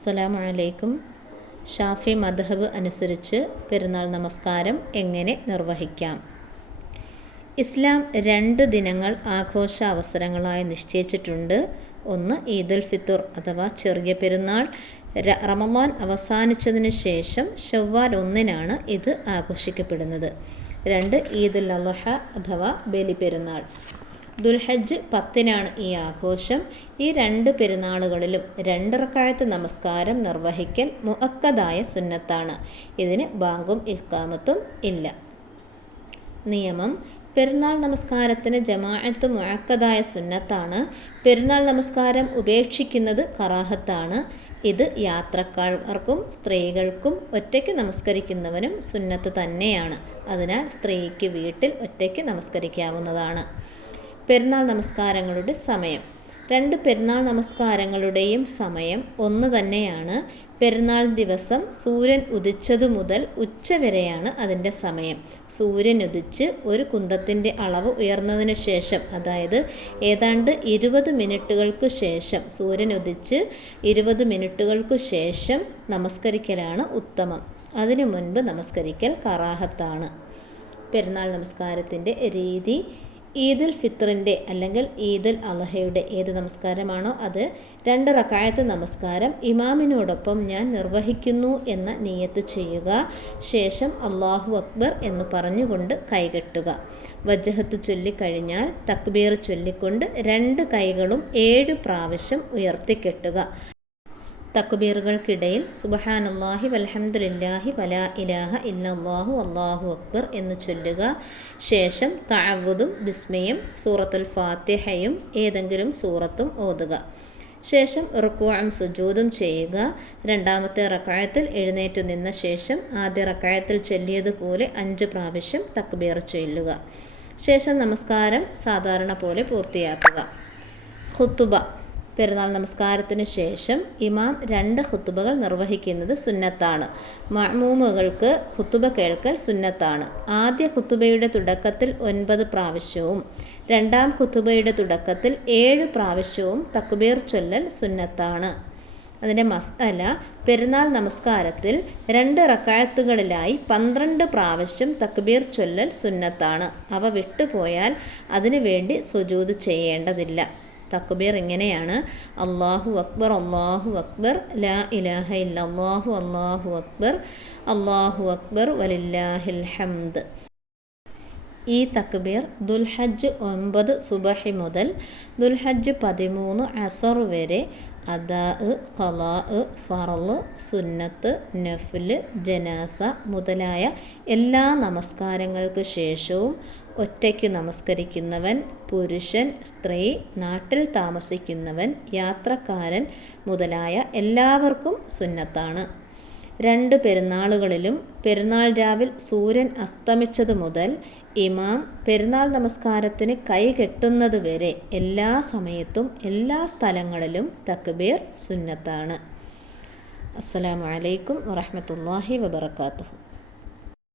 അസ്സലാമു അലൈക്കും. ഷാഫി മദ്ഹബ് അനുസരിച്ച് പെരുന്നാൾ നമസ്കാരം എങ്ങനെ നിർവഹിക്കാം? ഇസ്ലാം രണ്ട് ദിനങ്ങൾ ആഘോഷ അവസരങ്ങളായി നിശ്ചയിച്ചിട്ടുണ്ട്. ഒന്ന് ഈദുൽ ഫിത്തുർ അഥവാ ചെറിയ പെരുന്നാൾ. റമമാൻ അവസാനിച്ചതിന് ശേഷം ഷവ്വാൽ ഒന്നിനാണ് ഇത് ആഘോഷിക്കപ്പെടുന്നത്. രണ്ട് ഈദുൽ അള്ളഹ അഥവാ ബലിപെരുന്നാൾ. ദുൽഹജ്ജ് പത്തിനാണ് ഈ ആഘോഷം. ഈ രണ്ട് പെരുന്നാളുകളിലും രണ്ടിറക്കാഴത്ത് നമസ്കാരം നിർവഹിക്കൽ മുഅക്കദായ സുന്നത്താണ്. ഇതിന് ബാങ്കും ഇഹ്കാമത്തും ഇല്ല. നിയമം പെരുന്നാൾ നമസ്കാരത്തിന് ജമാഅത്ത് മുഴക്കതായ സുന്നത്താണ്. പെരുന്നാൾ നമസ്കാരം ഉപേക്ഷിക്കുന്നത് കറാഹത്താണ്. ഇത് യാത്രക്കാർക്കും സ്ത്രീകൾക്കും ഒറ്റയ്ക്ക് നമസ്കരിക്കുന്നവനും സുന്നത്ത് തന്നെയാണ്. അതിനാൽ സ്ത്രീക്ക് വീട്ടിൽ ഒറ്റയ്ക്ക് നമസ്കരിക്കാവുന്നതാണ്. പെരുന്നാൾ നമസ്കാരങ്ങളുടെ സമയം. രണ്ട് പെരുന്നാൾ നമസ്കാരങ്ങളുടെയും സമയം ഒന്ന് തന്നെയാണ്. പെരുന്നാൾ ദിവസം സൂര്യൻ ഉദിച്ചതു മുതൽ ഉച്ച വരെയാണ് അതിന്റെ സമയം. സൂര്യൻ ഉദിച്ച് ഒരു കുന്തത്തിന്റെ അളവ് ഉയർന്നതിന് ശേഷം അതായത് ഏതാണ്ട് ഇരുപത് മിനിറ്റുകൾക്ക് ശേഷം സൂര്യൻ ഉദിച്ച് ഇരുപത് മിനിറ്റുകൾക്ക് ശേഷം നമസ്കരിക്കലാണ് ഉത്തമം. അതിനു മുൻപ് നമസ്കരിക്കൽ കറാഹത്താണ്. പെരുന്നാൾ നമസ്കാരത്തിന്റെ രീതി ഈദുൽ ഫിത്തറിന്റെ അല്ലെങ്കിൽ ഈദുൽ അലഹയുടെ ഏത് നമസ്കാരമാണോ അത് രണ്ട് റക്കായത്ത് നമസ്കാരം ഇമാമിനോടൊപ്പം ഞാൻ നിർവഹിക്കുന്നു എന്ന നിയത്ത് ചെയ്യുക ശേഷം അള്ളാഹു അക്ബർ എന്ന് പറഞ്ഞുകൊണ്ട് കൈകെട്ടുക. വജഹത്ത് ചൊല്ലിക്കഴിഞ്ഞാൽ തക്ബീർ ചൊല്ലിക്കൊണ്ട് രണ്ട് കൈകളും ഏഴ് പ്രാവശ്യം ഉയർത്തിക്കെട്ടുക. തക്ബീറുകൾക്കിടയിൽ സുബഹാനല്ലാഹി വൽഹംദുലില്ലാഹി വല ഇലാഹ ഇല്ലാഹു അള്ളാഹു അക്ബർ എന്ന് ചൊല്ലുക. ശേഷം തഅവ്വുദും ബിസ്മയും സൂറത്തുൽ ഫാത്തിഹയും ഏതെങ്കിലും സൂറത്തും ഓതുക. ശേഷം റുക്കുവാം സുജൂതും ചെയ്യുക. രണ്ടാമത്തെ റക്കായത്തിൽ എഴുന്നേറ്റ് നിന്ന ശേഷം ആദ്യ റക്കായത്തിൽ ചൊല്ലിയതുപോലെ അഞ്ച് പ്രാവശ്യം തക്ബീർ ചൊല്ലുക. ശേഷം നമസ്കാരം സാധാരണ പോലെ പൂർത്തിയാക്കുക. ഖുത്തുബ. പെരുന്നാൾ നമസ്കാരത്തിന് ശേഷം ഇമാം രണ്ട് ഹുത്തുബകൾ നിർവഹിക്കുന്നത് സുന്നത്താണ്. മഹ്മൂമുകൾക്ക് ഹുത്തുബ കേൾക്കൽ സുന്നത്താണ്. ആദ്യ ഹുത്തുബയുടെ തുടക്കത്തിൽ ഒൻപത് പ്രാവശ്യവും രണ്ടാം ഖുത്തുബയുടെ തുടക്കത്തിൽ ഏഴ് പ്രാവശ്യവും തക്ബീർ ചൊല്ലൽ സുന്നത്താണ്. അതിന്റെ മസ്അല പെരുന്നാൾ നമസ്കാരത്തിൽ രണ്ട് റക്കായത്തുകളിലായി പന്ത്രണ്ട് പ്രാവശ്യം തക്ബീർ ചൊല്ലൽ സുന്നത്താണ്. അവ വിട്ടുപോയാൽ അതിനുവേണ്ടി സുജൂത് ചെയ്യേണ്ടതില്ല. തക്ബീർ ഇങ്ങനെയാണ്. അള്ളാഹു അക്ബർ അള്ളാഹു അക്ബർ ലാ ഇലാഹ ഇല്ല അള്ളാഹു അള്ളാഹു അക്ബർ അള്ളാഹു അക്ബർ വലില്ലാഹിൽ ഹംദ്. ഈ തക്ബീർ ദുൽഹജ്ജ് ഒമ്പത് സുബഹി മുതൽ ദുൽഹജ്ജ് പതിമൂന്ന് അസർ വരെ അദാ ഖലാ ഫറൽ സുന്നത്ത് നഫ്ല് ജനാസ മുതലായ എല്ലാ നമസ്കാരങ്ങൾക്ക് ശേഷവും ഒറ്റയ്ക്ക് നമസ്കരിക്കുന്നവൻ പുരുഷൻ സ്ത്രീ നാട്ടിൽ താമസിക്കുന്നവൻ യാത്രക്കാരൻ മുതലായ എല്ലാവർക്കും സുന്നത്താണ്. രണ്ട് പെരുന്നാളുകളിലും പെരുന്നാൾ രാവിൽ സൂര്യൻ അസ്തമിച്ചതു മുതൽ ഇമാം പെരുന്നാൾ നമസ്കാരത്തിന് കൈ കെട്ടുന്നത് വരെ എല്ലാ സമയത്തും എല്ലാ സ്ഥലങ്ങളിലും തക്ബീർ സുന്നത്താണ്. അസ്സലാമു അലൈക്കും വറഹ്മത്തുള്ളാഹി വബറകാതുഹു.